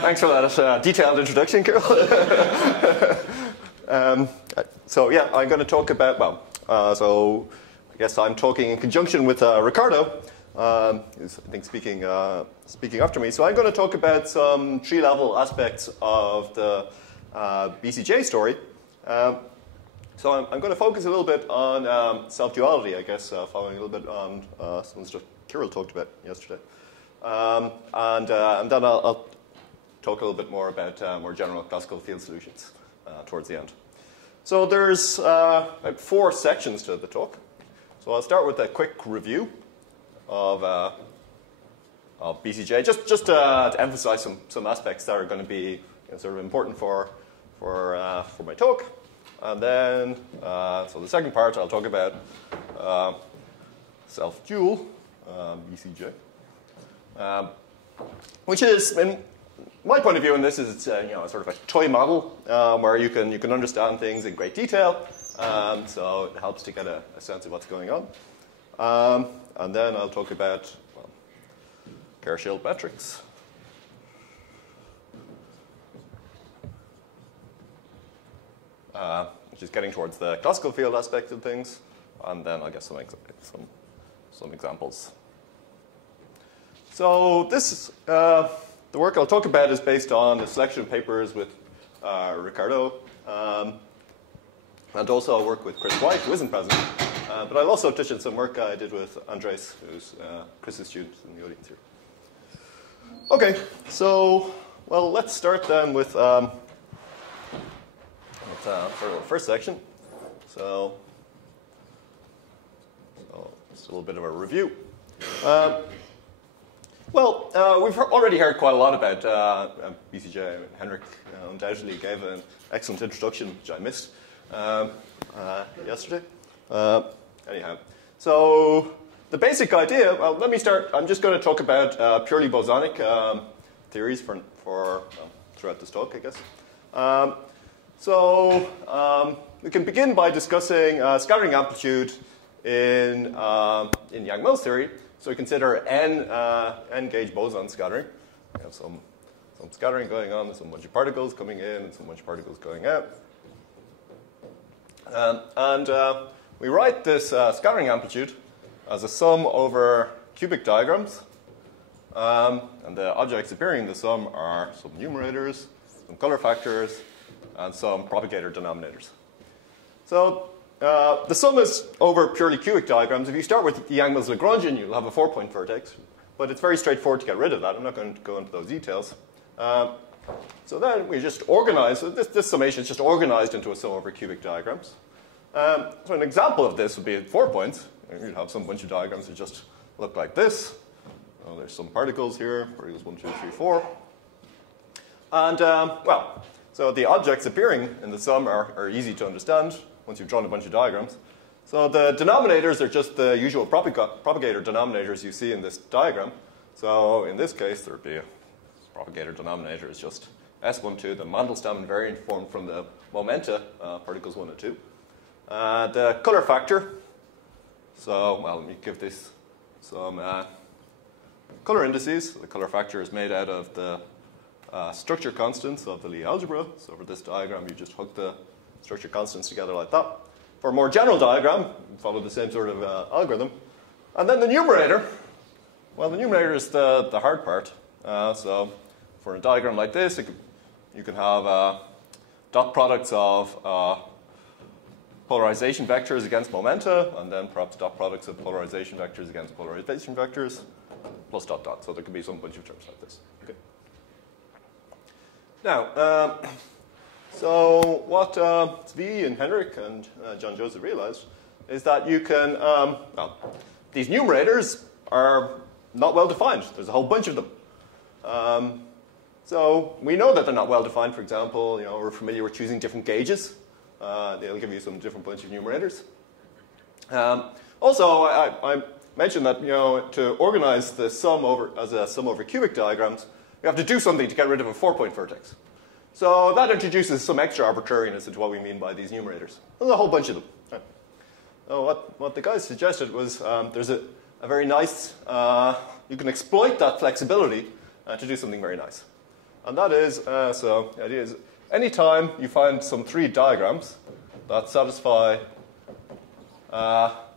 Thanks for that detailed introduction, Carol. So yeah, I'm going to talk about, so I guess I'm talking in conjunction with Ricardo, who's I think speaking after me. So I'm going to talk about some tree-level aspects of the BCJ story. So I'm going to focus a little bit on self-duality, I guess, following a little bit on some stuff Kirill talked about yesterday. And then I'll talk a little bit more about more general classical field solutions towards the end. So there's about 4 sections to the talk. So I'll start with a quick review of BCJ, just to emphasize some aspects that are going to be sort of important for my talk. And then, so the second part, I'll talk about self-dual, BCJ, which is, in my point of view in this, is it's sort of a toy model where you can understand things in great detail. So it helps to get a sense of what's going on. And then I'll talk about Kerr-Schild metrics. Which is getting towards the classical field aspect of things, and then I'll get some examples. So this the work I'll talk about is based on a selection of papers with Ricardo, and also work with Chris White, who isn't present. But I'll also touch on some work I did with Andres, who's Chris's student in the audience here. Okay, so well, let's start then with. For the first section, so just a little bit of a review. We've already heard quite a lot about BCJ. Henrik undoubtedly gave an excellent introduction, which I missed yesterday. Anyhow, so the basic idea. Well, let me start. I'm just going to talk about purely bosonic theories for throughout this talk, I guess. So we can begin by discussing scattering amplitude in Yang-Mills theory. So we consider n gauge boson scattering. We have some scattering going on, some bunch of particles coming in, and some bunch of particles going out. We write this scattering amplitude as a sum over cubic diagrams. And the objects appearing in the sum are some numerators, some color factors, and some propagator denominators. So the sum is over purely cubic diagrams. If you start with the Yang-Mills Lagrangian, you'll have a 4-point vertex. But it's very straightforward to get rid of that. I'm not going to go into those details. So then we just organize. So this summation is just organized into a sum over cubic diagrams. So an example of this would be 4 points. You'd have some bunch of diagrams that just look like this. Oh, there's some particles here. Particles 1, 2, 3, 4. And, so the objects appearing in the sum are easy to understand once you've drawn a bunch of diagrams. So the denominators are just the usual propagator denominators you see in this diagram. So in this case, there would be a propagator denominator is just S12, the Mandelstam invariant formed from the momenta, particles 1 and 2. The color factor, so, well, let me give this some color indices. So the color factor is made out of the structure constants of the Lie algebra. So for this diagram, you just hook the structure constants together like that. For a more general diagram, you follow the same sort of algorithm. And then the numerator. Well, the numerator is the hard part. So for a diagram like this, you can have dot products of polarization vectors against momenta, and then perhaps dot products of polarization vectors against polarization vectors, plus dot dot. So there could be some bunch of terms like this. Okay. Now, so what Zvi and Henrik and John Joseph realized is that you can, these numerators are not well defined. There's a whole bunch of them. So we know that they're not well defined. For example, we're familiar with choosing different gauges. They'll give you some different bunch of numerators. Also, I mentioned that to organize the sum as a sum over cubic diagrams, you have to do something to get rid of a 4-point vertex. So that introduces some extra arbitrariness into what we mean by these numerators. There's a whole bunch of them. So what the guys suggested was there's a very nice, you can exploit that flexibility to do something very nice. And that is, so the idea is, anytime you find some 3 diagrams that satisfy,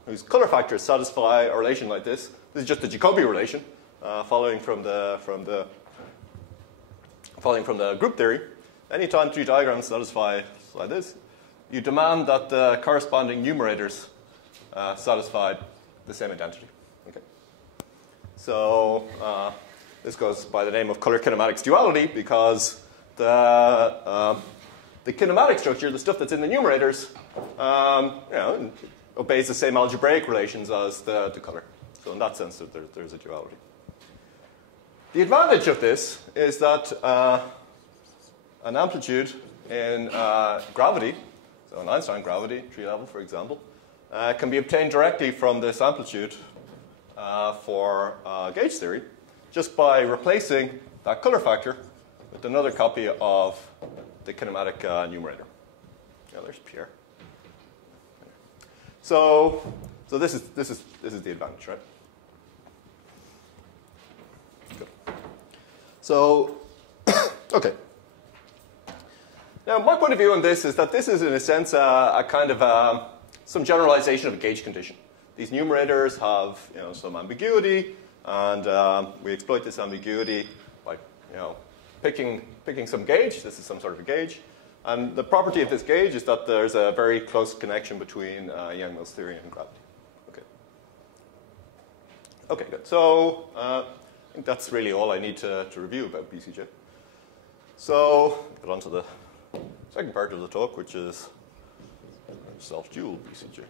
whose color factors satisfy a relation like this is just the Jacobi relation, following from the group theory. Anytime 3 diagrams satisfy like this, you demand that the corresponding numerators satisfy the same identity. Okay. So this goes by the name of color kinematics duality because the kinematic structure, the stuff that's in the numerators, obeys the same algebraic relations as the color. So in that sense, there's a duality. The advantage of this is that an amplitude in gravity, so in Einstein gravity, tree level, for example, can be obtained directly from this amplitude for gauge theory, just by replacing that color factor with another copy of the kinematic numerator. Yeah, there's Pierre. So this is the advantage, right? Good. So, okay. Now, my point of view on this is that this is, in a sense, a kind of some generalization of a gauge condition. These numerators have, some ambiguity, and we exploit this ambiguity by, picking some gauge. This is some sort of a gauge. And the property of this gauge is that there's a very close connection between Yang-Mills theory and gravity. Okay. Okay, good. So I think that's really all I need to review about BCJ. So get on to the second part of the talk, which is self-dual BCJ.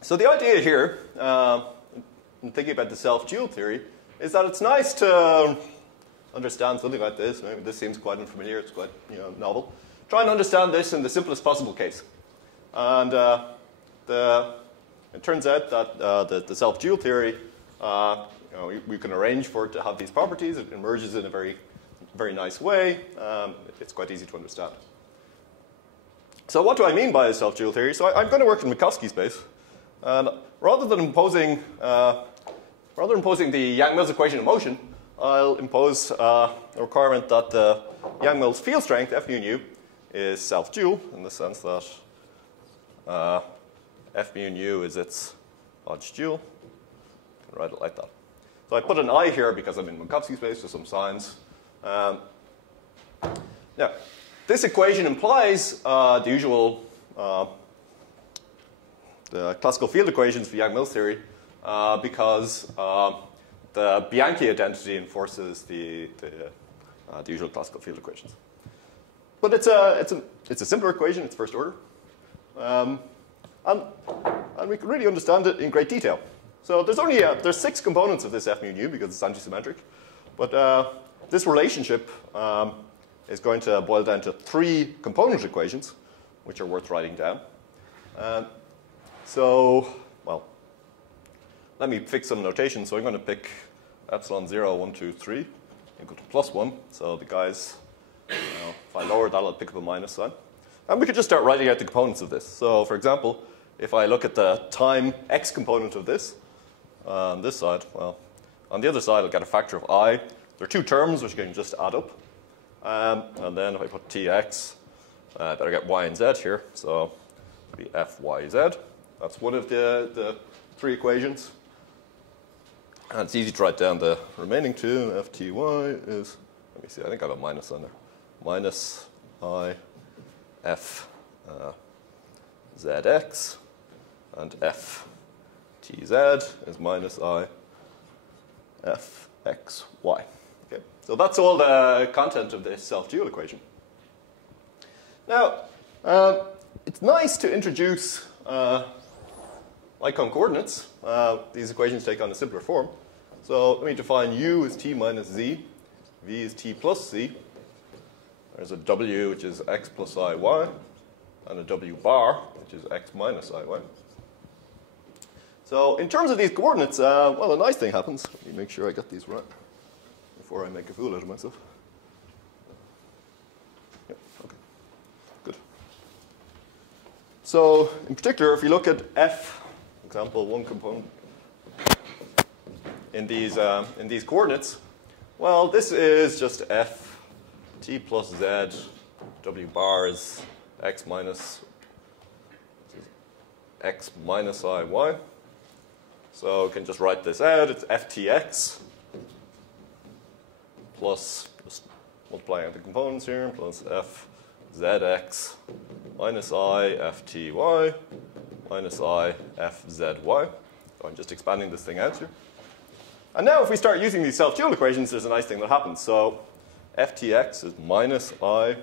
So the idea here, in thinking about the self-dual theory, is that it's nice to understand something like this. Maybe this seems quite unfamiliar. It's quite novel. Try and understand this in the simplest possible case. And it turns out that the self-dual theory, we can arrange for it to have these properties. It emerges in a very, very nice way. It's quite easy to understand. So what do I mean by a self-dual theory? So I'm going to work in Minkowski space. And rather than imposing the Yang-Mills equation of motion, I'll impose a requirement that the Yang-Mills field strength, F mu nu, is self-dual in the sense that F mu nu is its Hodge dual. I can write it like that. So I put an I here because I'm in Minkowski space for some signs. Now, this equation implies the usual the classical field equations for Yang-Mills theory because the Bianchi identity enforces the usual classical field equations. But it's a simpler equation. It's first order, and we can really understand it in great detail. So there's 6 components of this F mu nu because it's antisymmetric, but this relationship is going to boil down to 3 component equations, which are worth writing down. Well, let me fix some notation. So I'm going to pick epsilon 0, 1, 2, 3 equal to +1. So the guys, if I lower that, I'll pick up a minus sign. And we could just start writing out the components of this. So for example, if I look at the time x component of this, on this side, well, on the other side, I'll get a factor of I. There are 2 terms which you can just add up. And then if I put tx, I better get y and z here. So it'll be f, y, z. That's one of the 3 equations. And it's easy to write down the remaining 2. F, t, y is, let me see, I think I have a minus on there. Minus I, f, zx, and f, tz is minus I, f, x, y. Okay. So that's all the content of this self-dual equation. Now, it's nice to introduce icon coordinates. These equations take on a simpler form. So let me define u as t minus z, v is t plus z. There's a w, which is x plus iy, and a w bar, which is x minus iy. So in terms of these coordinates, well, a nice thing happens. Let me make sure I get these right before I make a fool out of myself. Yeah, okay, good. So in particular, if you look at f, example, one component, in these coordinates, well, this is just f t plus z, w bar is x minus I y. So we can just write this out. It's ftx plus, just multiplying out the components here, plus fzx minus I fty minus I fzy. So I'm just expanding this thing out here. And now if we start using these self-dual equations, there's a nice thing that happens. So ftx is minus I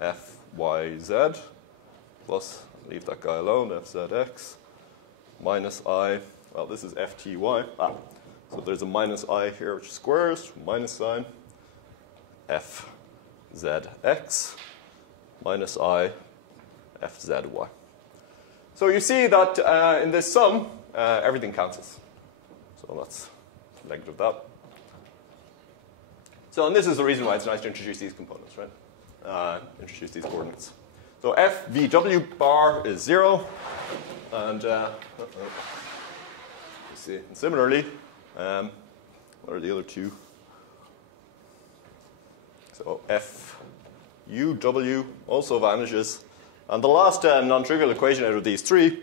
fyz plus, leave that guy alone, fzx minus I, well, this is fty. So there's a minus I here, which squares, minus sign, fzx minus I fzy. So you see that in this sum, everything cancels. So that's negative that. So, and this is the reason why it's nice to introduce these components, right? Introduce these coordinates. So FVW bar is 0, and let's see. And similarly, what are the other two? So FUW also vanishes, and the last non-trivial equation out of these three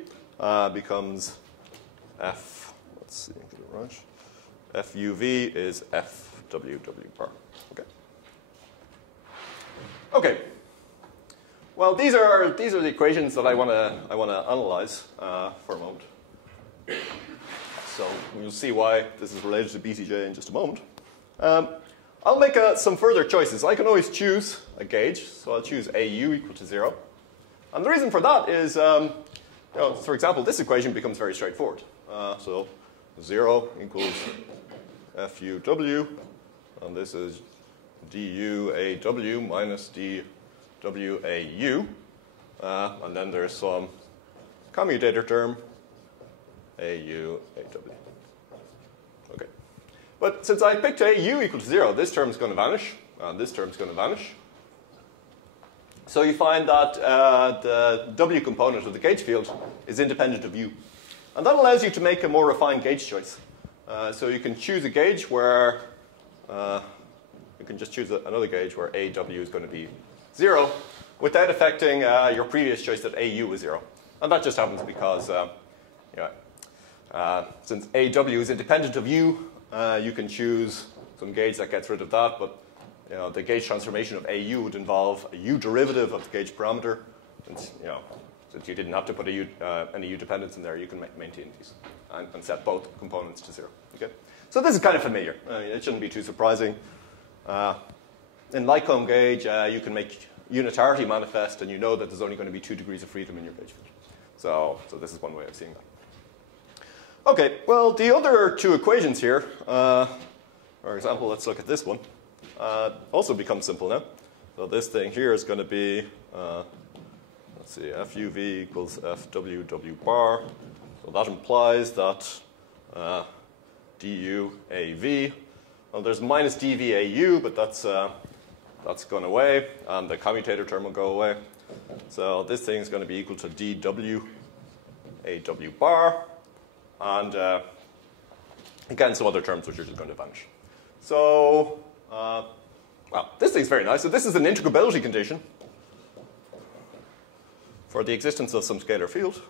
becomes F. Let's see, get it right. FUV is FWW bar. Okay. Okay. Well, these are the equations that I want to analyze for a moment. So we'll see why this is related to BCJ in just a moment. I'll make some further choices. I can always choose a gauge, so I'll choose AU equal to 0. And the reason for that is, for example, this equation becomes very straightforward. So 0 equals FUW, and this is DUAW minus DWAU, and then there's some commutator term, AU, AW. Okay. But since I picked AU equal to 0, this term's going to vanish, and this term's going to vanish. So you find that the W component of the gauge field is independent of U. And that allows you to make a more refined gauge choice. So you can choose a gauge where, you can just choose another gauge where AW is going to be 0 without affecting your previous choice that AU was 0. And that just happens because since AW is independent of U, you can choose some gauge that gets rid of that, but the gauge transformation of AU would involve a U derivative of the gauge parameter. Since you didn't have to put any U dependence in there, you can maintain these and set both components to 0. Okay? So this is kind of familiar. It shouldn't be too surprising. In Lycombe gauge, you can make unitarity manifest, and you know that there's only going to be 2 degrees of freedom in your gauge field. So this is one way of seeing that. Okay, well, the other two equations here, for example, let's look at this one, also becomes simple now. So this thing here is going to be, let's see, FUV equals FWW bar. So that implies that DUAV, well, there's minus DVAU, but that's gone away, and the commutator term will go away. So this thing is going to be equal to DWAW bar, and again, some other terms which are just going to vanish. So, well, this thing's very nice. So this is an integrability condition for the existence of some scalar field.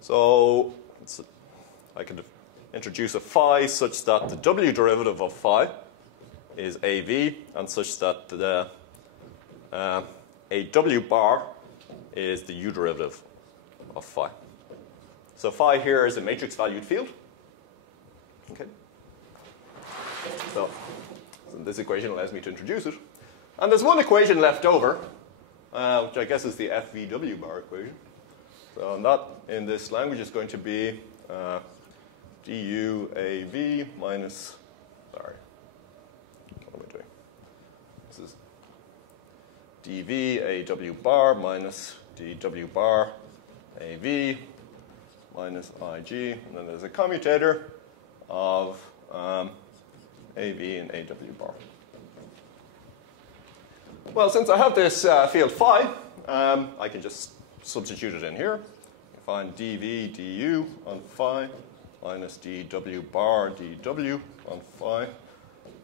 So I can introduce a phi such that the W derivative of phi is AV, and such that the AW bar is the U derivative of phi. So phi here is a matrix valued field. Okay. So this equation allows me to introduce it. And there's one equation left over, which I guess is the FVW bar equation. So that in this language is going to be DUAV minus, sorry, what am I doing? This is DVAW bar minus DW bar AV minus IG, and then there's a commutator of AV and AW bar. Well, since I have this field phi, I can just substitute it in here. find dv du on phi minus dw bar dw on phi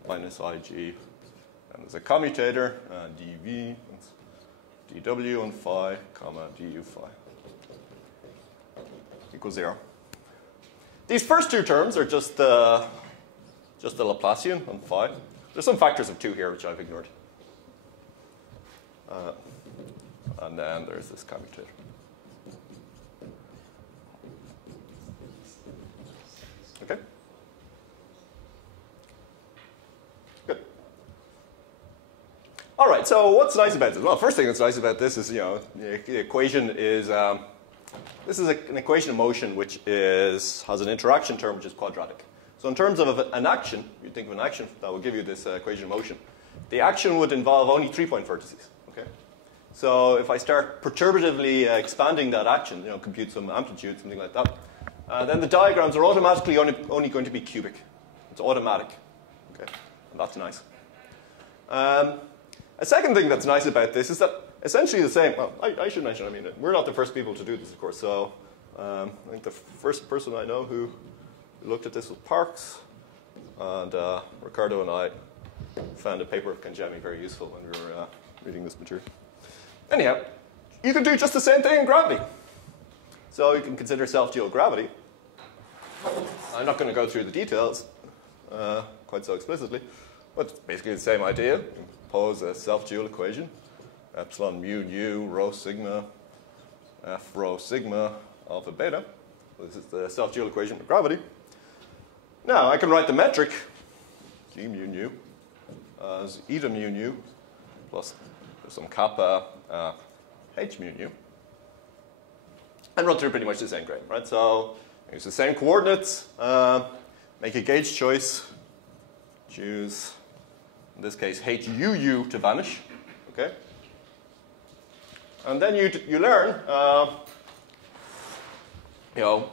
minus ig. And there's a commutator, dv dw on phi comma du phi equals 0. These first two terms are just the Laplacian on phi. There's some factors of 2 here which I've ignored. And then there's this commutator. Okay? Good. All right, so what's nice about this? Well, first thing that's nice about this is, the equation is, this is an equation of motion which has an interaction term which is quadratic. So in terms of an action, you think of an action that will give you this equation of motion. The action would involve only 3-point vertices. Okay? So if I start perturbatively expanding that action, compute some amplitude, something like that, then the diagrams are automatically only going to be cubic. It's automatic. Okay? And that's nice. A second thing that's nice about this is that essentially the same. Well, I should mention, we're not the first people to do this, of course. So I think the first person I know who looked at this was Parks. And Ricardo and I found a paper of Kinematic very useful when we were reading this material. Anyhow, you can do just the same thing in gravity. So you can consider self-dual gravity. I'm not going to go through the details quite so explicitly, but it's basically the same idea. You pose a self-dual equation, epsilon mu nu rho sigma f rho sigma alpha beta. This is the self-dual equation for gravity. Now I can write the metric g mu nu as eta mu nu plus some kappa h mu nu, and run through pretty much the same grade, right? So use the same coordinates, make a gauge choice, choose in this case HUU to vanish, okay? And then you learn,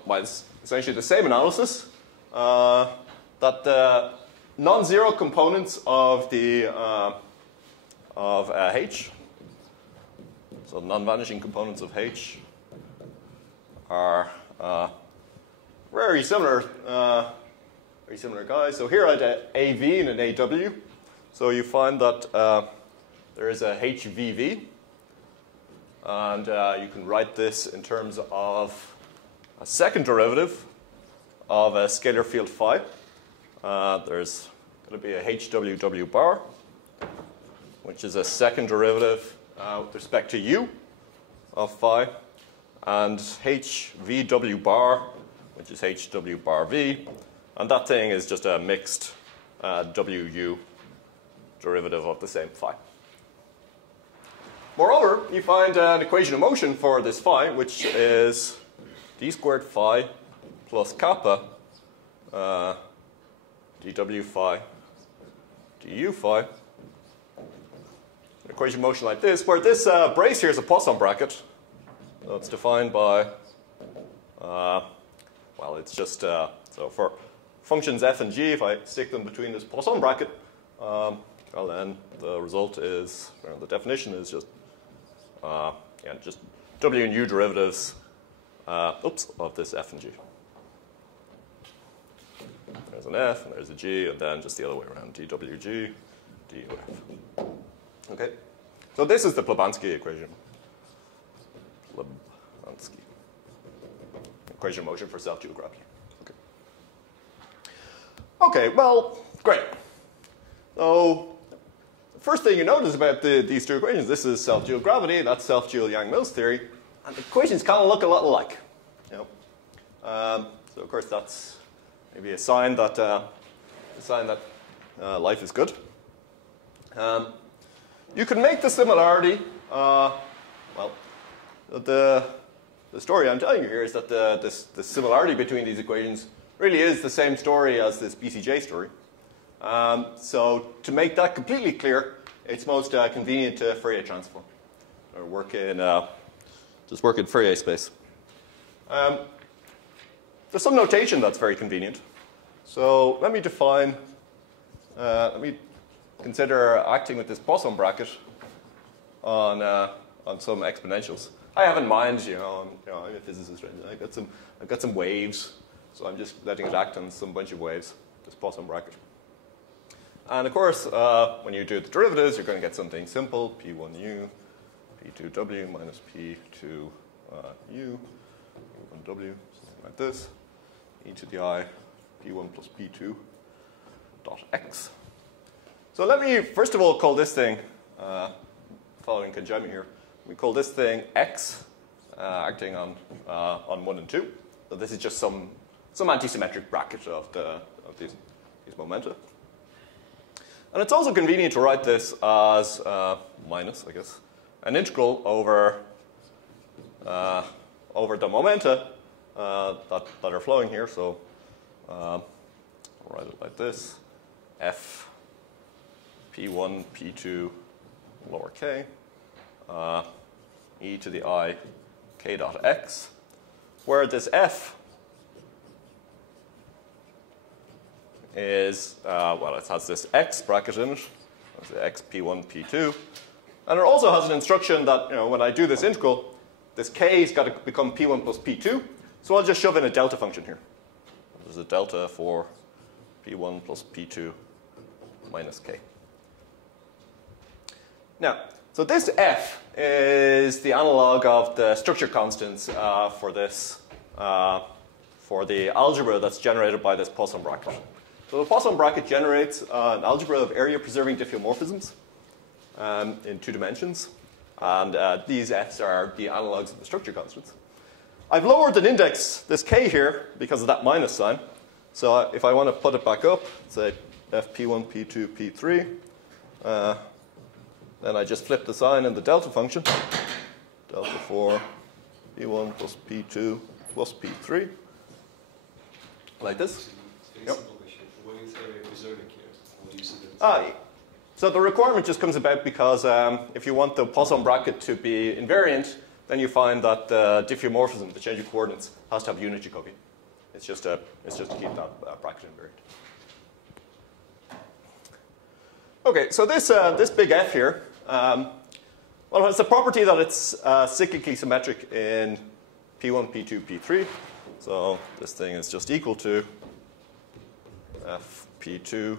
by essentially the same analysis, that the non-zero components of the H, so non-vanishing components of H, are very similar guys. So here I had an AV and an AW. So you find that there is a HVV, and you can write this in terms of a second derivative of a scalar field phi. There's going to be a HWW bar, which is a second derivative with respect to u of phi, and HVW bar, which is HW bar v, and that thing is just a mixed WU derivative of the same phi. Moreover, you find an equation of motion for this phi, which is d squared phi plus kappa dw phi du phi. An equation of motion like this, where this brace here is a Poisson bracket. So it's defined by, well, it's just, so for functions f and g, if I stick them between this Poisson bracket, well then the result is, the definition is just, just w and u derivatives, of this f and g. There's an f and there's a g, and then just the other way around, dwg, duf. Okay, so this is the Plebanski equation. Plebanski equation of motion for self-dual gravity. Okay, well, great. So the first thing you notice about these two equations, this is self-dual gravity, that's self-dual Yang-Mills theory, and the equations kind of look a lot alike. So of course that's maybe a sign that life is good. You can make the similarity. Well, the story I'm telling you here is that the similarity between these equations really is the same story as this BCJ story. So to make that completely clear, it's most convenient to Fourier transform, or work in just work in Fourier space. There's some notation that's very convenient. So let me define. Let me consider acting with this Poisson bracket on some exponentials. I have in mind, I'm a physicist, right? I've got some waves, so I'm just letting it act on some bunch of waves, this Poisson bracket. And of course, when you do the derivatives, you're going to get something simple, P1U, P2W minus P2U, P1W, something like this, e to the I, P1 plus P2 dot x. So let me first of all call this thing, following Kinematic here, we call this thing x, acting on 1 and 2. So this is just some antisymmetric bracket of these momenta. And it's also convenient to write this as minus, I guess, an integral over the momenta that are flowing here. So I'll write it like this: f p1, p2, lower k, e to the I k dot x, where this f is, well, it has this x bracket in it. That's the x p1, p2. And it also has an instruction that, when I do this integral, this k has got to become p1 plus p2. So I'll just shove in a delta function here. There's a delta for p1 plus p2 minus k. Now, so this f is the analog of the structure constants for this, for the algebra that's generated by this Poisson bracket. So the Poisson bracket generates an algebra of area-preserving diffeomorphisms in 2 dimensions. And these f's are the analogs of the structure constants. I've lowered an index, this k here, because of that minus sign. So if I want to put it back up, say fp1, p2, p3, then I just flip the sign in the delta function. Delta for p1 plus p2 plus p3. Like this. Yep. So the requirement just comes about because if you want the Poisson bracket to be invariant, then you find that the diffeomorphism, the change of coordinates, has to have unit Jacobi. It's just to keep that bracket invariant. Okay, so this big F here, well, it's a property that it's cyclically symmetric in P1, P2, P3. So this thing is just equal to F P2,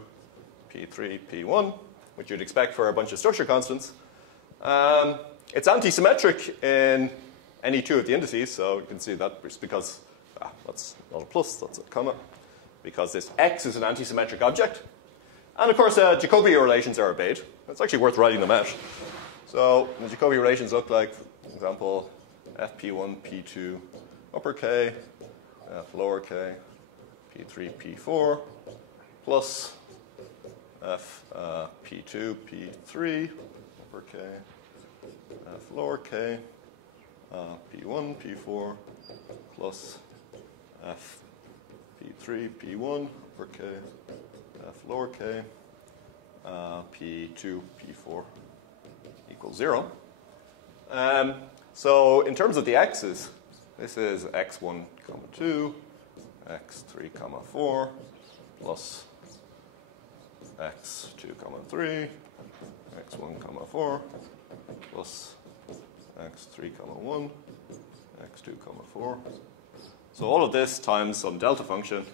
P3, P1, which you'd expect for a bunch of structure constants. It's anti-symmetric in any 2 of the indices, so you can see that it's because, that's not a plus, that's a comma, because this x is an anti-symmetric object. And of course, Jacobi relations are obeyed. It's actually worth writing them out. So the Jacobi relations look like, for example, fp1, p2, upper k, f lower k, p3, p4, plus f p2, p3, upper k, f lower k, p1, p4, plus f p3, p1, upper k, f lower k, p2, p4 equals 0. So in terms of the x's, this is x1, 2, x3, 4, plus x2, 3, x1, 4, plus x3, 1, x2, 4. So all of this times some delta function.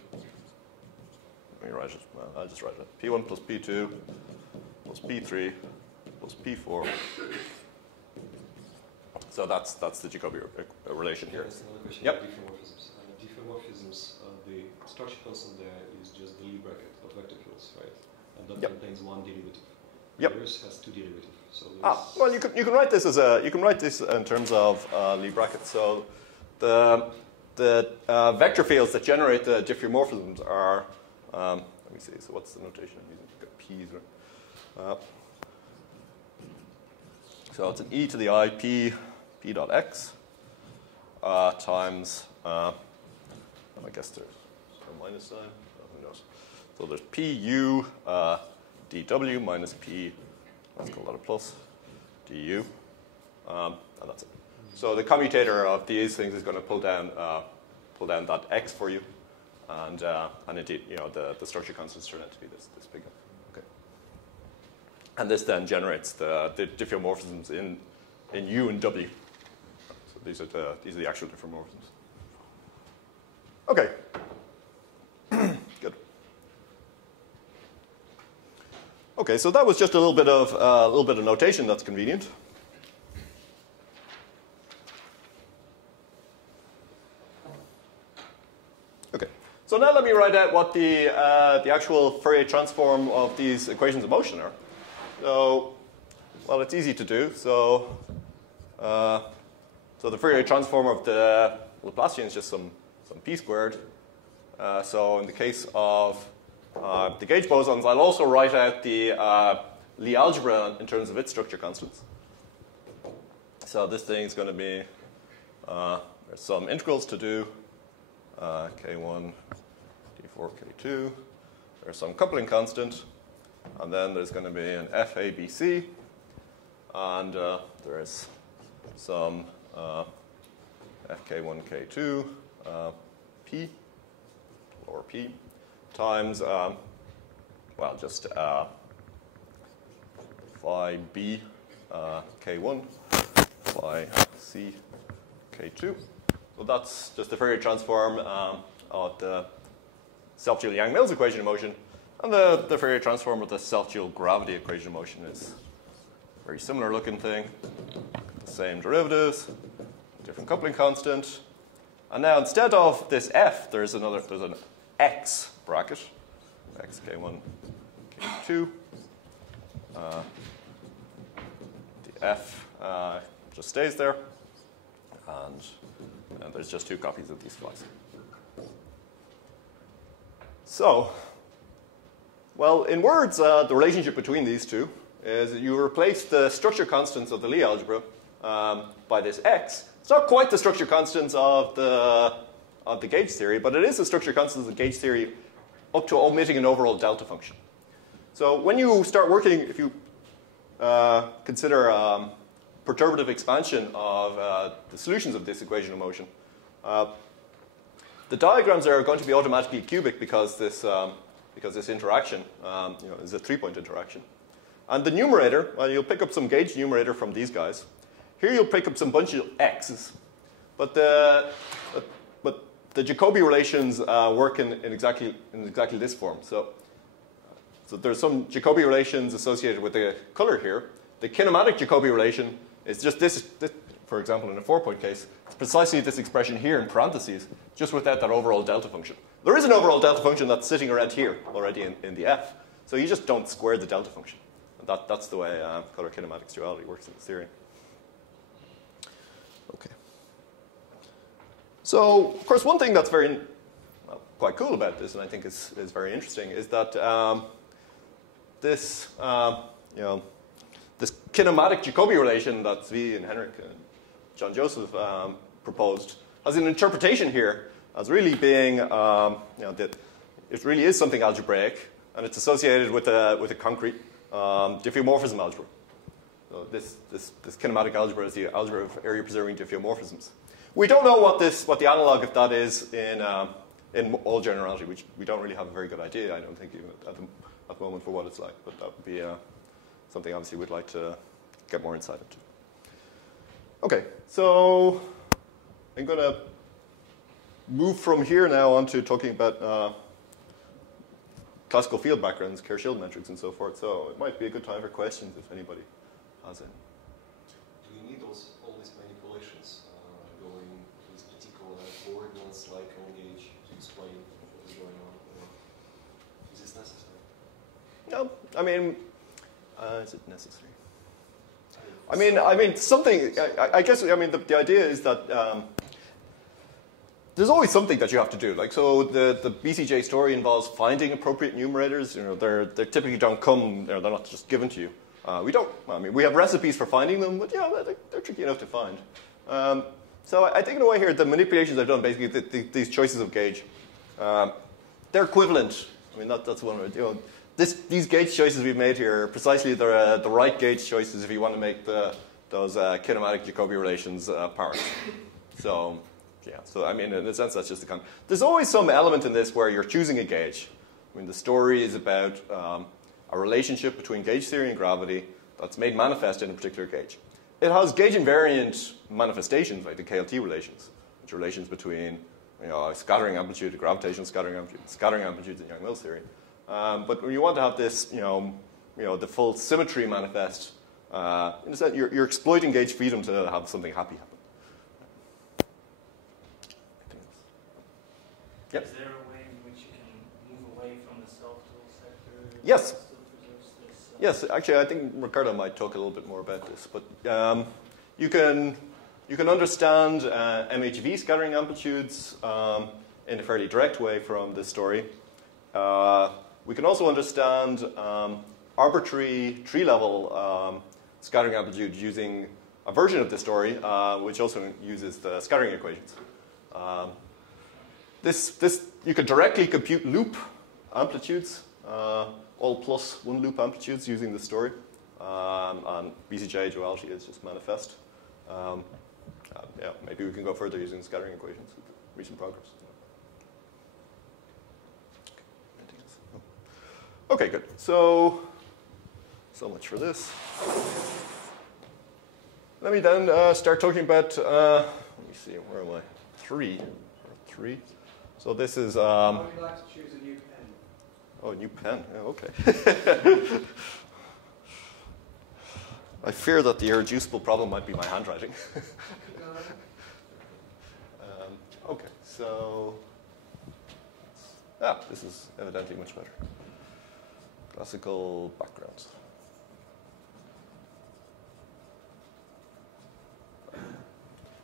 Let me write it. Well, I'll just write it. P1 plus P2 plus P3 plus P4. So that's the Jacobi relation here. Yes, another question yep. about diffeomorphisms. Diffeomorphisms, the structure constant there is just the Lie bracket of vector fields, right? And that yep. contains 1 derivative. Yep. Yours has 2 derivatives. So well, you can write this as you can write this in terms of Lie brackets. So the vector fields that generate the diffeomorphisms are let me see. So what's the notation I'm using? Got p's, right? So it's an e to the I p dot x times. I guess there's a minus sign. Oh, who knows? So there's pu dw minus p. Let's call that a plus du, and that's it. So the commutator of these things is going to pull down that x for you, and indeed, the structure constants turn out to be this big. Okay. And this then generates the diffeomorphisms in u and w. So these are the actual diffeomorphisms. Okay. Good. Okay, so that was just a little bit of notation that's convenient. Okay, so now let me write out what the actual Fourier transform of these equations of motion are. So, well, it's easy to do. So the Fourier transform of the Laplacian is just some p squared. So in the case of the gauge bosons, I'll also write out the Lie algebra in terms of its structure constants. So this thing is going to be, there's some integrals to do, k1, d4, k2. There's some coupling constant, and then there's going to be an FABC, and there's some fk1, k2, p, or p, times, well, just phi b, k1, phi c, k2. So that's just the Fourier transform of the self-dual Yang-Mills equation of motion. And the Fourier transform of the self-dual gravity equation of motion is a very similar looking thing. The same derivatives, different coupling constant. And now instead of this f, there's an x bracket, x k1, k2. The f just stays there. And there's just two copies of these phi's. So, well, in words, the relationship between these two is that you replace the structure constants of the Lie algebra by this x. It's not quite the structure constants of the gauge theory, but it is the structure constants of the gauge theory up to omitting an overall delta function. So when you start working, if you consider perturbative expansion of the solutions of this equation of motion, the diagrams are going to be automatically cubic because this interaction is a 3-point interaction. And the numerator, well, you'll pick up some gauge numerator from these guys. Here you'll pick up some bunch of x's. But the Jacobi relations work in exactly this form. So there's some Jacobi relations associated with the color here. The kinematic Jacobi relation is just this, for example, in a 4-point case, it's precisely this expression here in parentheses, just without that overall delta function. There is an overall delta function that's sitting around here already in the f. So you just don't square the delta function. And that's the way color kinematics duality works in this theory. Okay. So, of course, one thing that's quite cool about this, and I think is very interesting, is that this kinematic Jacobi relation that Zvi and Henrik and John Joseph proposed has an interpretation here as really being, that it really is something algebraic, and it's associated with a concrete diffeomorphism algebra. So this kinematic algebra is the algebra of area-preserving diffeomorphisms. We don't know what the analog of that is in all generality, which we don't really have a very good idea, I don't think, even at the moment, for what it's like. But that would be something obviously we'd like to get more insight into. Okay, so I'm going to move from here now on to talking about classical field backgrounds, Kerr-Schild metrics, and so forth. So it might be a good time for questions if anybody has any. Do you need all these manipulations going with particular coordinates like on gauge to explain what is going on? Or is this necessary? No, I mean, is it necessary? I mean, something. I guess. I mean, the idea is that there's always something that you have to do. Like, so the BCJ story involves finding appropriate numerators. They typically don't come. They're not just given to you. We don't. I mean, we have recipes for finding them, but they're tricky enough to find. So I think in a way here, the manipulations I've done, basically these choices of gauge, they're equivalent. I mean, that's one of it. These gauge choices we've made here are precisely the right gauge choices if you want to make those kinematic Jacobi relations apart. So, yeah. So, I mean, in a sense, that's just the kind. There's always some element in this where you're choosing a gauge. I mean, the story is about a relationship between gauge theory and gravity that's made manifest in a particular gauge. it has gauge invariant manifestations like the KLT relations, which are relations between a scattering amplitude, a gravitational scattering amplitudes in Yang-Mills theory. But when you want to have this, the full symmetry manifest, in a sense, you're exploiting gauge freedom to have something happy happen. Yep. Is there a way in which you can move away from the self-tool sector? Yes. This, Yes, actually, I think Ricardo might talk a little bit more about this. But you can understand MHV scattering amplitudes in a fairly direct way from this story. We can also understand arbitrary tree-level scattering amplitude using a version of this story, which also uses the scattering equations. This you could directly compute loop amplitudes, all plus one loop amplitudes using this story, and BCJ duality is just manifest. Yeah, maybe we can go further using scattering equations with recent progress. Okay, good. So much for this. Let me then start talking about, let me see, where am I? Three. So this is... I would like to choose a new pen. Oh, a new pen. Yeah, okay. I fear that the irreducible problem might be my handwriting. Okay, so... this is evidently much better. Classical backgrounds.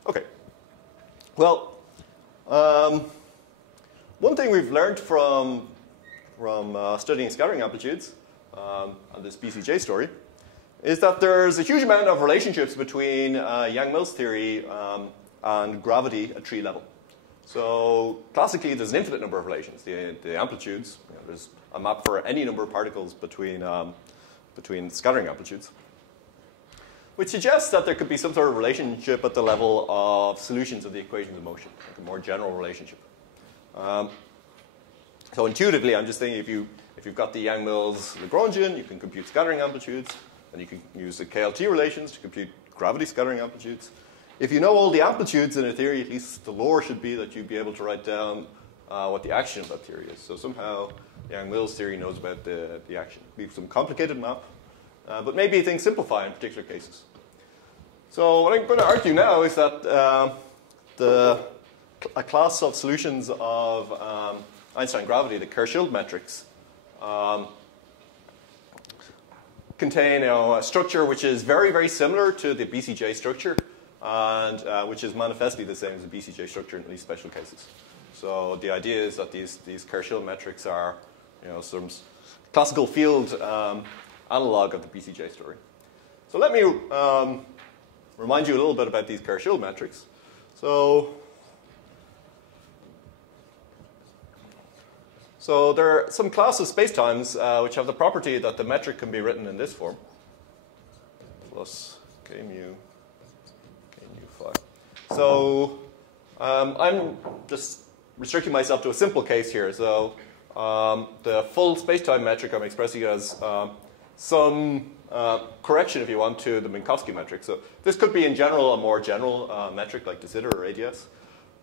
Okay. Well, one thing we've learned from studying scattering amplitudes and this BCJ story is that there's a huge amount of relationships between Yang-Mills theory and gravity at tree level. So classically, there's an infinite number of relations. The amplitudes, there's a map for any number of particles between scattering amplitudes, which suggests that there could be some sort of relationship at the level of solutions of the equations of motion, like a more general relationship. So intuitively, I'm just thinking if you've got the Yang-Mills Lagrangian, you can compute scattering amplitudes, and you can use the KLT relations to compute gravity scattering amplitudes. If you know all the amplitudes in a theory, at least the lore should be that you'd be able to write down what the action of that theory is. So somehow Yang-Mills theory knows about the action. We have some complicated map, but maybe things simplify in particular cases. So what I'm going to argue now is that a class of solutions of Einstein gravity, the Kerr-Schild metrics, contain a structure which is very, very similar to the BCJ structure, and which is manifestly the same as the BCJ structure in at least special cases. So the idea is that these Kerr-Schild metrics are some classical field analog of the BCJ story. So let me remind you a little bit about these Kerr-Schild metrics. So there are some class of spacetimes which have the property that the metric can be written in this form, plus k mu phi. So I'm just restricting myself to a simple case here. So the full spacetime metric I'm expressing as some correction, if you want, to the Minkowski metric. So this could be in general a more general metric like de Sitter or ADS.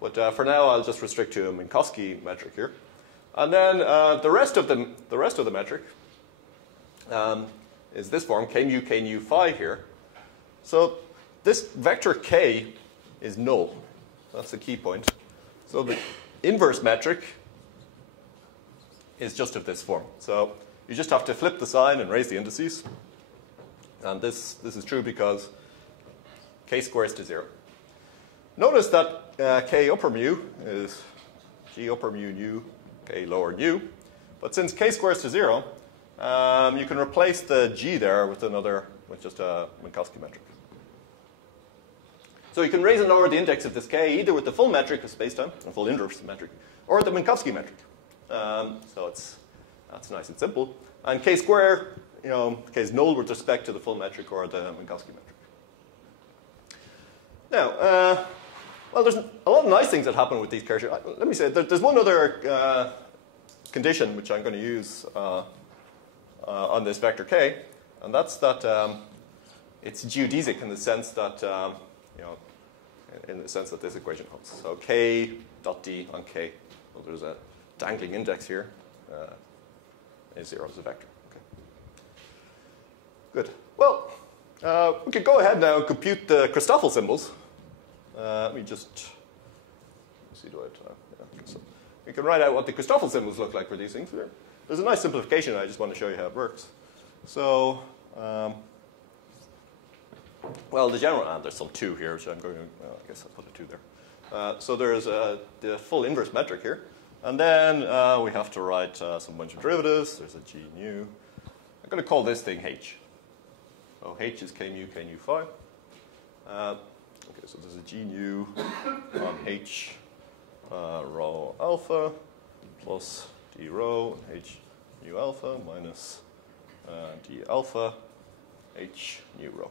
But for now, I'll just restrict to a Minkowski metric here. And then the rest of the metric is this form, k nu phi here. So this vector k is null. That's the key point. So the inverse metric is just of this form. So you just have to flip the sign and raise the indices. And this is true because k squares to 0. Notice that k upper mu is g upper mu nu, k lower nu. But since k squares to 0, you can replace the g there with just a Minkowski metric. So you can raise and lower the index of this k either with the full metric of spacetime, the full inverse metric, or the Minkowski metric. So that's nice and simple. And k square, k is null with respect to the full metric or the Minkowski metric. Now, well, there's a lot of nice things that happen with these Kerr-Schild. Let me say, there's one other condition which I'm going to use on this vector k, and that's that it's geodesic in the sense that, you know, in the sense that this equation holds. So k dot d on k, well, there's a dangling index here, is 0 as a vector. Okay. Good. Well, we could go ahead now and compute the Christoffel symbols. Let me just see, do I have time? Yeah, so we can write out what the Christoffel symbols look like for these things. There's a nice simplification. I just want to show you how it works. So, well, the general, there's some 2 here, which I'm going to, well, I guess I'll put a 2 there. So there's the full inverse metric here. And then we have to write some bunch of derivatives. There's a g nu. I'm going to call this thing h. So h is k mu phi. Okay, so there's a g nu on h rho alpha plus d rho h mu alpha minus d alpha h nu rho.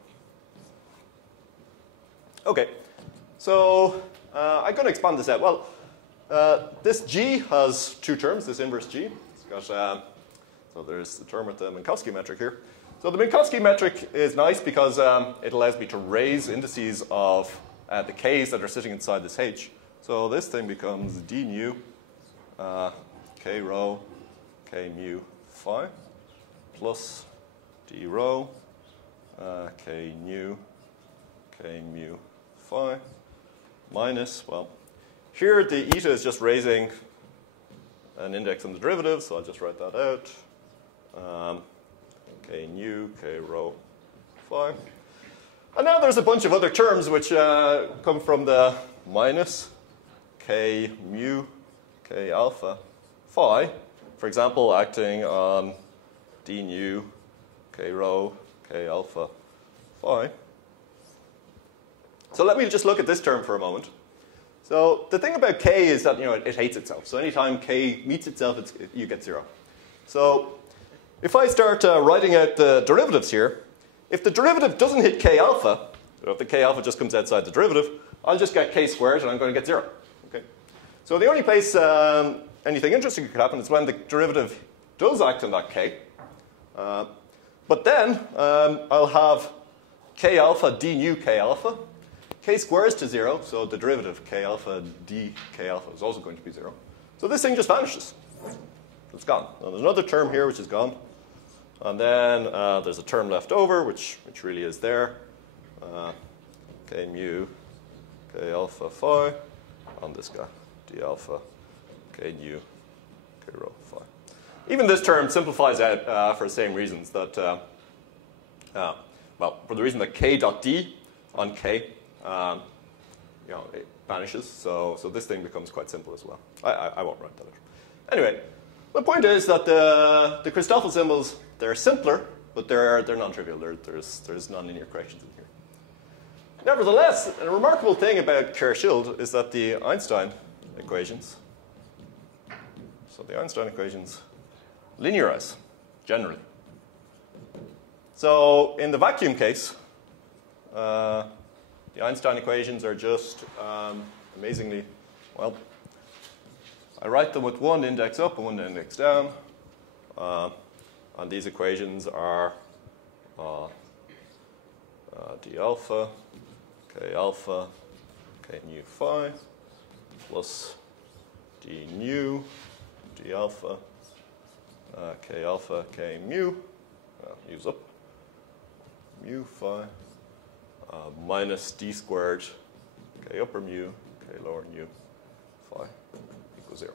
Okay, so I'm going to expand this out. Well, this g has 2 terms, this inverse g. It's got, so there's the term with the Minkowski metric here. So the Minkowski metric is nice because it allows me to raise indices of the k's that are sitting inside this h. So this thing becomes d nu k rho k mu phi plus d rho k nu k mu phi minus, well, here the eta is just raising an index on the derivative, so I'll just write that out. K nu, k rho phi. And now there's a bunch of other terms which come from the minus k mu, k alpha phi. For example, acting on d nu, k rho, k alpha phi. So let me just look at this term for a moment. So the thing about k is that, you know, it hates itself. So anytime k meets itself, you get 0. So if I start writing out the derivatives here, if the derivative doesn't hit k alpha, so if the k alpha just comes outside the derivative, I'll just get k squared and I'm going to get 0. Okay? So the only place anything interesting could happen is when the derivative does act on that k. But then I'll have k alpha d nu k alpha. K squares to 0, so the derivative k alpha d k alpha is also going to be 0. So this thing just vanishes. It's gone. Now there's another term here which is gone. And then there's a term left over, which really is there. K mu, k alpha phi, on this guy, d alpha, k nu, k rho phi. Even this term simplifies out for the same reasons that, well, for the reason that k dot d on k, you know, it vanishes. So this thing becomes quite simple as well. I won't write that out. Anyway, the point is that the Christoffel symbols, they're simpler, but they're non-trivial. There's nonlinear corrections in here. Nevertheless, a remarkable thing about Kerr-Schild is that the Einstein equations, so the Einstein equations linearize, generally. So in the vacuum case, the Einstein equations are just amazingly, well, I write them with one index up and one index down. And these equations are d alpha, k alpha, k nu phi, plus d nu, d alpha, k alpha, k mu, use up, mu phi, minus d squared, k upper mu, k lower mu, phi equals 0.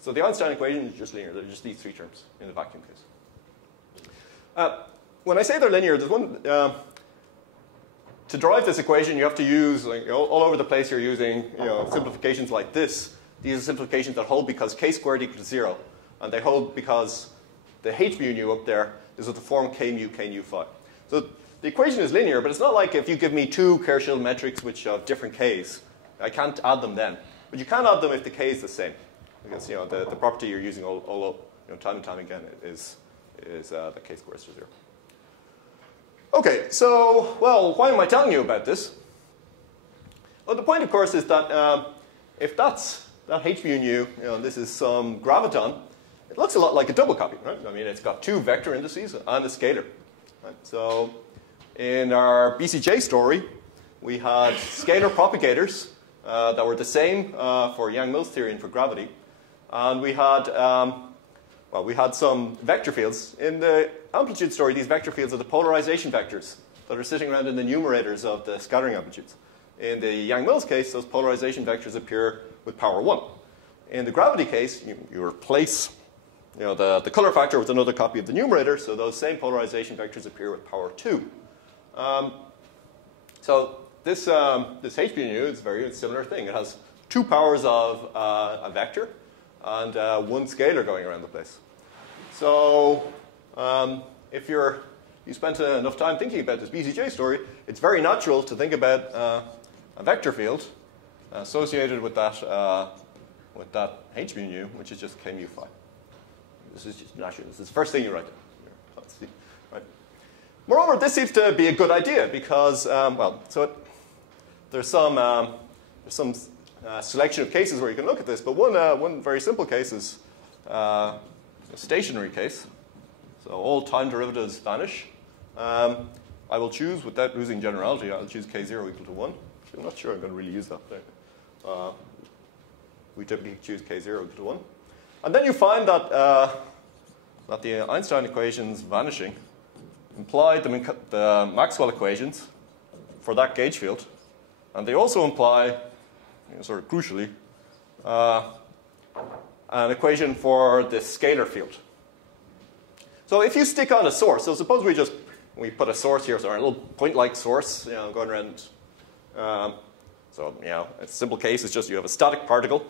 So the Einstein equation is just linear. They're just these 3 terms in the vacuum case. When I say they're linear, there's one, to derive this equation, you have to use, like, all over the place you're using, simplifications like this. These are simplifications that hold because k squared equals 0. And they hold because the h mu nu up there is of the form k mu phi. So the equation is linear, but it's not like if you give me 2 Kerr-Schild metrics which have different k's. I can't add them then. But you can add them if the k is the same. Because the property you're using all time and time again is the k squares to 0. Okay, so, well, why am I telling you about this? Well, the point, of course, is that if that h mu nu, this is some graviton, it looks a lot like a double copy, right? I mean, it's got 2 vector indices and a scalar. Right? So in our BCJ story, we had scalar propagators that were the same for Yang-Mills theory and for gravity. And we had, we had some vector fields. In the amplitude story, these vector fields are the polarization vectors that are sitting around in the numerators of the scattering amplitudes. In the Yang-Mills case, those polarization vectors appear with power 1. In the gravity case, you replace the color factor with another copy of the numerator, so those same polarization vectors appear with power 2. So this H mu is a very similar thing. It has 2 powers of a vector and 1 scalar going around the place. So if you spent enough time thinking about this BCJ story, it's very natural to think about a vector field associated with that H mu nu, which is just K mu phi. This is just natural. This is the first thing you write down. Let's see. Right. Moreover, this seems to be a good idea because, there's some selection of cases where you can look at this, but one very simple case is a stationary case. So all time derivatives vanish. I will choose, without losing generality, I'll choose K0 equal to 1. I'm not sure I'm going to really use that there. We typically choose K0 equal to 1. And then you find that, that the Einstein equations vanishing imply the Maxwell equations for that gauge field. And they also imply, sort of crucially, an equation for the scalar field. So if you stick on a source, so suppose we put a source here, so a little point-like source, going around. A simple case is just you have a static particle.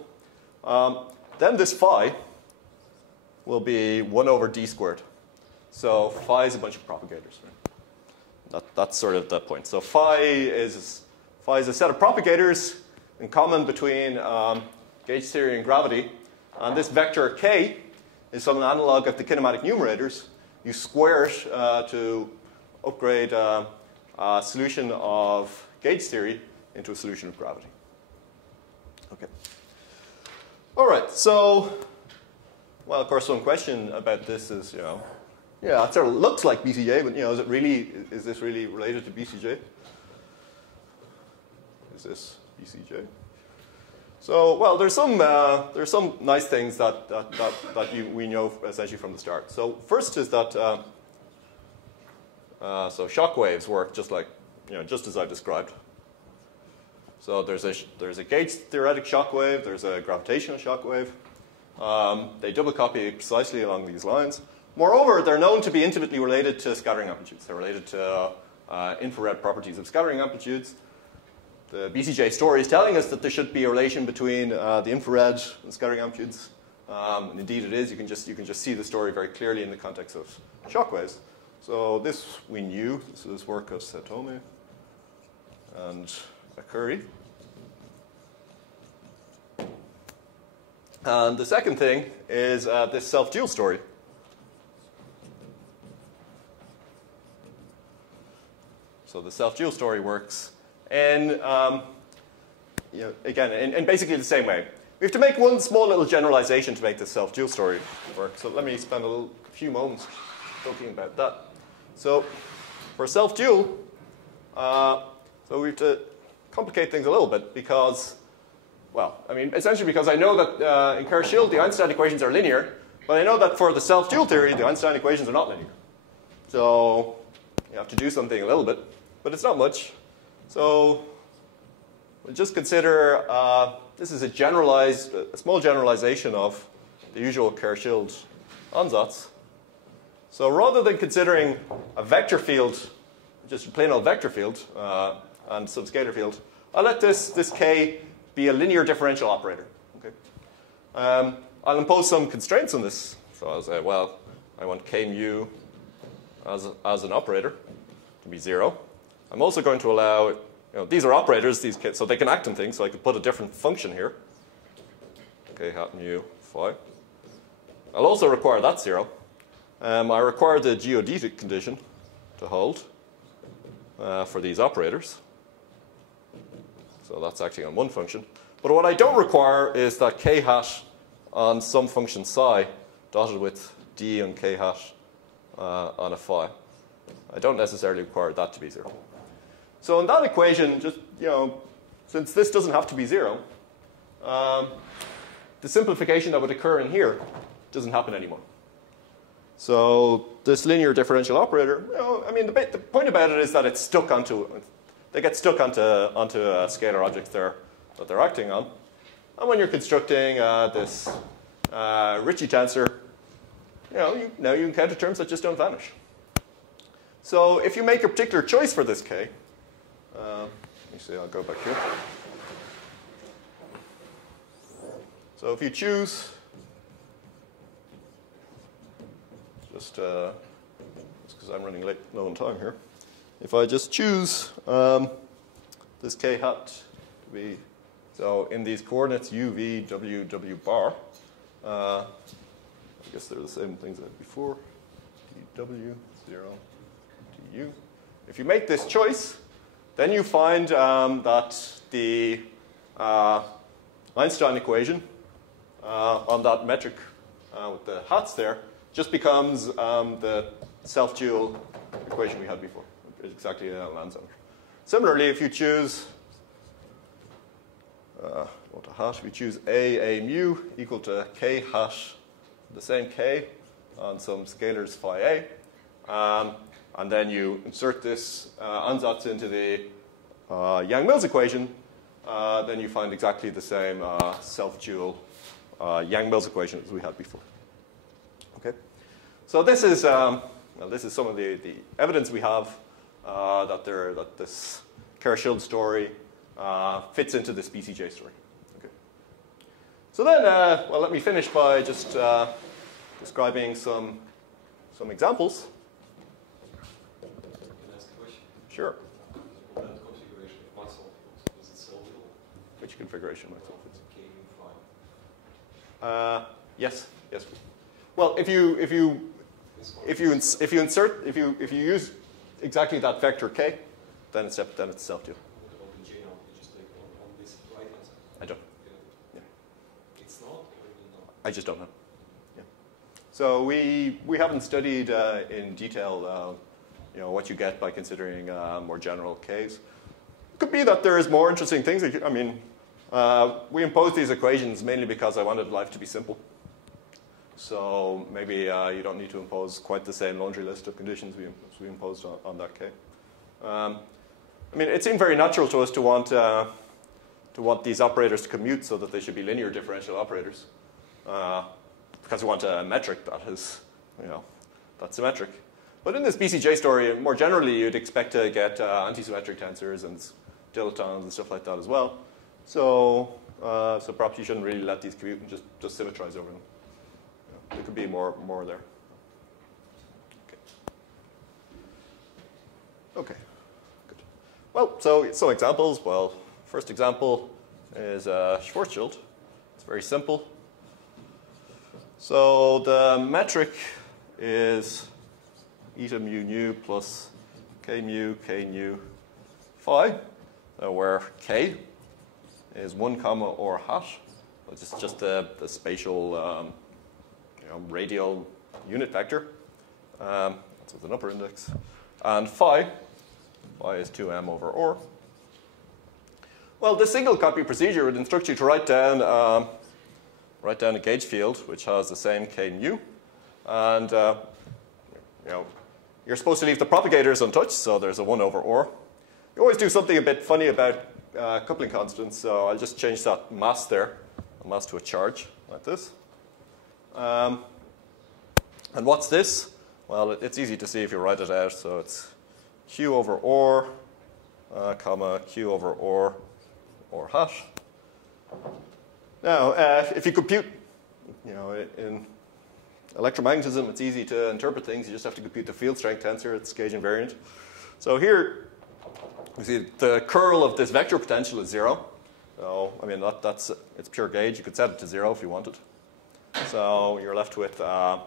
Then this phi will be 1 over d squared. So phi is a bunch of propagators. Right? That's sort of the point. So phi is a set of propagators in common between gauge theory and gravity. And this vector k is some analog of the kinematic numerators. You square it to upgrade a solution of gauge theory into a solution of gravity. Okay. All right, so, well, of course, one question about this is, it sort of looks like BCJ, but, is this really related to BCJ? Is this BCJ? So, well, there's some nice things that we know essentially from the start. So, first is that, so shock waves work just like, just as I've described. So there's a gauge theoretic shock wave, there's a gravitational shock wave. They double copy precisely along these lines. Moreover, they're known to be intimately related to scattering amplitudes. They're related to infrared properties of scattering amplitudes. The BCJ story is telling us that there should be a relation between the infrared and scattering amplitudes. And indeed it is. You can just see the story very clearly in the context of shock waves. So this we knew. This is work of Satome and Curry. And the second thing is this self-dual story. So the self-dual story works in, again, in basically the same way. We have to make one small little generalization to make this self-dual story work. So let me spend a few moments talking about that. So for self-dual, so we have to complicate things a little bit because, essentially because I know that in Kerr-Schild the Einstein equations are linear, but I know that for the self-dual theory the Einstein equations are not linear. So you have to do something a little bit, but it's not much. So we'll just consider this is a small generalization of the usual Kerr-Schild ansatz. So rather than considering a vector field, just a plain old vector field, and some scalar field, I'll let this k be a linear differential operator. Okay? I'll impose some constraints on this. So I'll say, well, I want k mu as an operator to be 0. I'm also going to allow, these are operators, so they can act on things. So I could put a different function here, k hat mu phi. I'll also require that 0. I require the geodetic condition to hold for these operators. So that's acting on one function. But what I don't require is that k hat on some function psi dotted with d on k hat on a phi. I don't necessarily require that to be 0. So in that equation, just, since this doesn't have to be 0, the simplification that would occur in here doesn't happen anymore. So this linear differential operator, the point about it is that it's stuck onto, they get stuck onto scalar objects there that they're acting on. And when you're constructing this Ricci tensor, now you encounter terms that just don't vanish. So if you make a particular choice for this k, let me see, I'll go back here. So if you choose, just because I'm running low on time here, if I just choose this k hat to be, so in these coordinates u, v, w, w bar, I guess they're the same things as before, dw, 0, du. If you make this choice, then you find that the Einstein equation on that metric with the hats there just becomes the self-dual equation we had before. It's exactly how it lands on. Similarly, if you choose what a hat, we choose a mu equal to k hat, the same k on some scalars phi a, and then you insert this ansatz into the Yang-Mills equation, then you find exactly the same self-dual Yang-Mills equation as we had before. Okay, so this is some of the evidence we have that this Kerr-Schild story fits into this BCJ story. Okay. So then, let me finish by just describing some examples. Can I ask a question? Sure. On that configuration of Maxwell fields, does it self-dual? Which configuration of Maxwell fields? K mu phi. Yes. Well, if you use exactly that vector k, then it's self-dual. What about the J now? You just take on this right hand side? I don't. Yeah. Yeah. It's not, or you know? I just don't know. Yeah. So we haven't studied in detail, what you get by considering more general k's. It could be that there is more interesting things. We imposed these equations mainly because I wanted life to be simple. So maybe you don't need to impose quite the same laundry list of conditions we imposed on that k. It seemed very natural to us to want these operators to commute so that they should be linear differential operators, because we want a metric that is, that's symmetric. But in this BCJ story, more generally, you'd expect to get antisymmetric tensors and dilitons and stuff like that as well. So perhaps you shouldn't really let these commute and just symmetrize over them. There could be more there. Okay, good. Well, so examples. Well, first example is Schwarzschild. It's very simple. So the metric is eta mu nu plus k mu phi, where k is 1 comma or hat. It's just the spatial radial unit vector. That's with an upper index. And phi is 2m over or. Well, this single copy procedure would instruct you to write down a gauge field which has the same k mu, and you're supposed to leave the propagators untouched, so there's a 1 over or. You always do something a bit funny about coupling constants, so I'll just change that mass there, a mass to a charge like this. And what's this? Well, it's easy to see if you write it out. So it's q over or, comma q over or hat. Now, if you compute, in electromagnetism, it's easy to interpret things. You just have to compute the field strength tensor. It's gauge invariant. So here, you see the curl of this vector potential is 0. So it's pure gauge. You could set it to 0 if you wanted. So you're left with a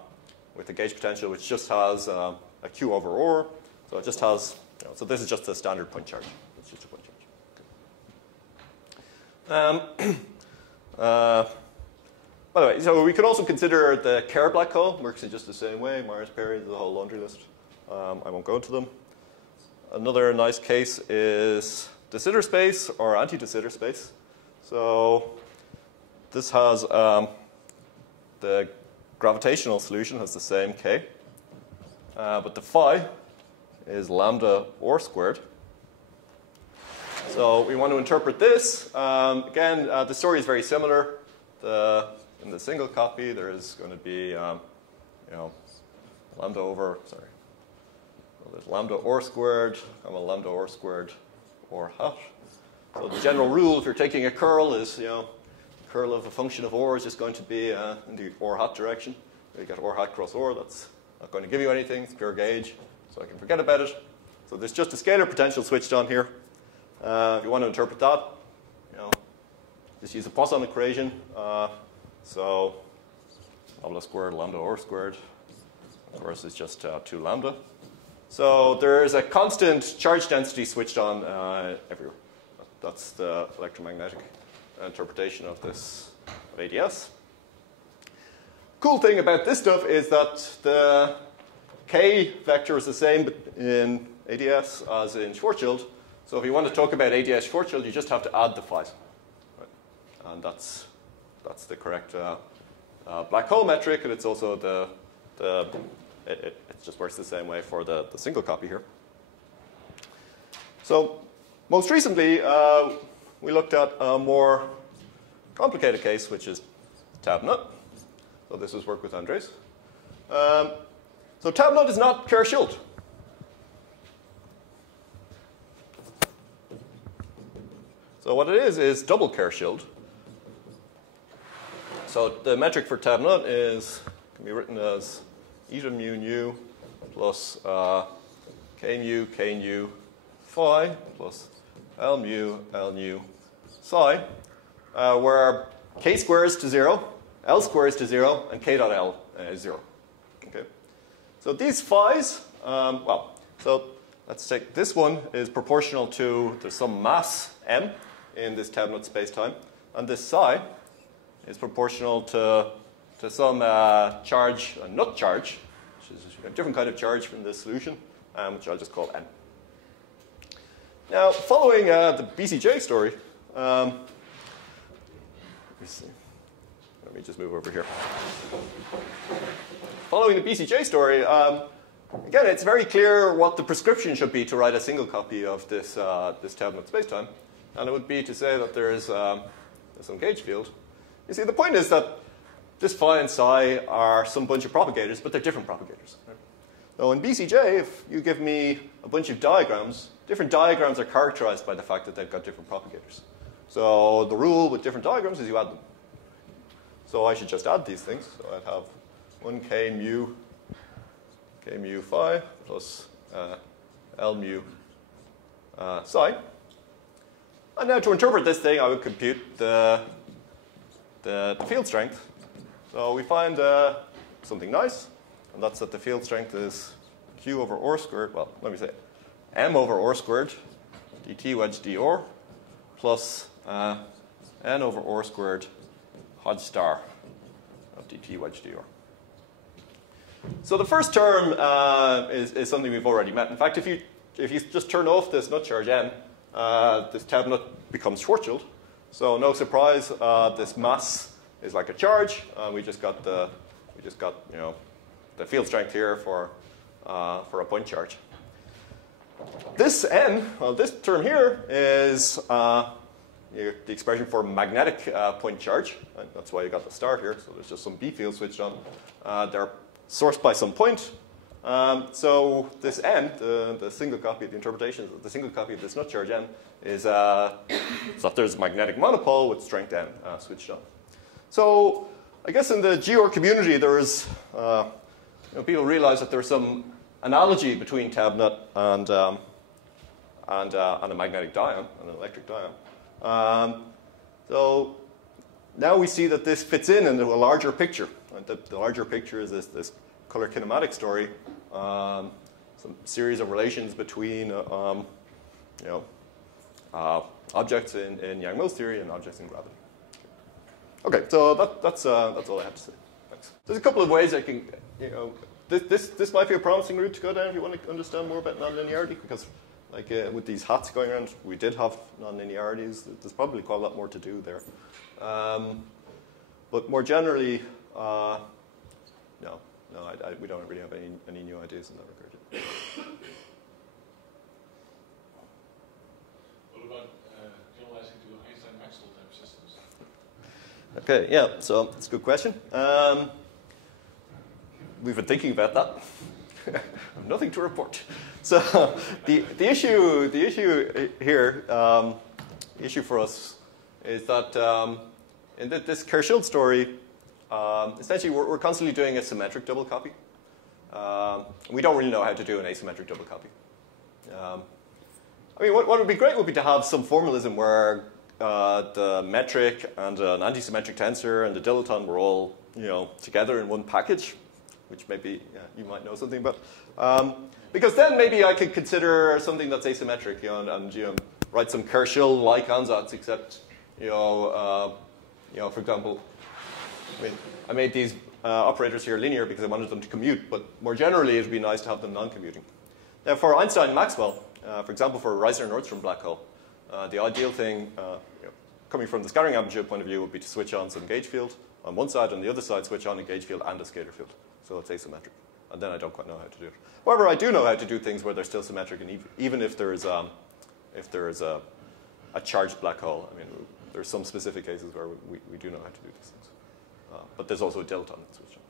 gauge potential which just has a q over or. So it just has, so this is just a standard point charge. It's just a point charge. By the way, so we could also consider the Kerr black hole. Works in just the same way. Mars Perry, the whole laundry list. I won't go into them. Another nice case is de Sitter space or anti-de Sitter space. So this has the gravitational solution has the same k, but the phi is lambda or squared. So we want to interpret this. Again, the story is very similar. In the single copy, there is going to be lambda over, sorry. Well, there's lambda or squared, lambda or squared or hat. So the general rule, if you're taking a curl, is curl of a function of or is just going to be in the or hat direction. You get or hat cross or. That's not going to give you anything. It's pure gauge, so I can forget about it. So there's just a scalar potential switched on here. If you want to interpret that, just use a Poisson equation. So lambda squared, lambda or squared, of course, is just 2 lambda. So there is a constant charge density switched on everywhere. That's the electromagnetic interpretation of this of ADS. Cool thing about this stuff is that the k vector is the same in ADS as in Schwarzschild. So if you want to talk about ADS Schwarzschild, you just have to add the phi's. Right? And that's the correct black hole metric, and it's also it just works the same way for the single copy here. So most recently, we looked at a more complicated case, which is tab-nut. So this was work with Andres. So tab-nut is not Kerr-Schultz. So what it is double Kerr-Schultz. So the metric for tab-nut can be written as eta mu nu plus k nu phi plus L nu psi, where k squares to 0, L squares to 0, and k dot L is 0. Okay. So these phi's, so let's take this one is proportional to there's some mass m in this tab-nut space-time, and this psi is proportional to some charge, a nut charge, which is a different kind of charge from this solution, which I'll just call n. Now, following the BCJ story, let me see. Let me just move over here. Following the BCJ story, again, it's very clear what the prescription should be to write a single copy of this tab-nut spacetime, and it would be to say that there is some gauge field. You see, the point is that this phi and psi are some bunch of propagators, but they're different propagators. Right? So in BCJ, if you give me a bunch of diagrams, different diagrams are characterized by the fact that they've got different propagators. So the rule with different diagrams is you add them. So I should just add these things. So I'd have 1 k mu phi plus L mu psi. And now to interpret this thing, I would compute the field strength. So we find something nice, and that's that the field strength is q over or squared, well, let me say m over or squared, dt wedge dr, plus n over or squared Hodge star of dt wedge dr. So the first term is something we've already met. In fact, if you just turn off this nut charge n, this tab nut becomes Schwarzschild. So no surprise, this mass is like a charge. We just got the field strength here for a point charge. This n, well, this term here is the expression for magnetic point charge. And that's why you got the star here. So there's just some B field switched on. They're sourced by some point. So this n, the single copy, the interpretation of the single copy of this nut charge n is so that there's a magnetic monopole with strength n switched on. So I guess in the GR community, there is people realize that there's some analogy between tab nut and a magnetic dion, an electric dion. So now we see that this fits into a larger picture. Right? The larger picture is this color kinematic story, some series of relations between objects in Yang-Mills theory and objects in gravity. Okay, so that's all I have to say. Thanks. There's a couple of ways I can this might be a promising route to go down if you want to understand more about nonlinearity, because like with these hats going around, we did have nonlinearities. There's probably quite a lot more to do there. But more generally, no, we don't really have any new ideas in that regard. What about generalizing to Einstein-Maxwell type systems? Okay, yeah, so it's a good question. We've been thinking about that. Nothing to report. So the issue here, the issue for us is that in this Kerr-Schultz story, essentially we're constantly doing a symmetric double copy. We don't really know how to do an asymmetric double copy. I mean, what would be great would be to have some formalism where the metric and an antisymmetric tensor and the dilaton were all, together in one package, which maybe you might know something about. Because then maybe I could consider something that's asymmetric, and write some Kerr-Schultz-like ansatz, except, for example, I made these operators here linear because I wanted them to commute, but more generally it would be nice to have them non-commuting. Now for Einstein-Maxwell, for example, for a Reisner-Nordstrom black hole, the ideal thing, coming from the scattering amplitude point of view, would be to switch on some gauge field on one side, and the other side switch on a gauge field and a scalar field. So it's asymmetric. And then I don't quite know how to do it. However, I do know how to do things where they're still symmetric, and even if there is a charged black hole. I mean, there's some specific cases where we do know how to do these things. But there's also a dilaton switch on.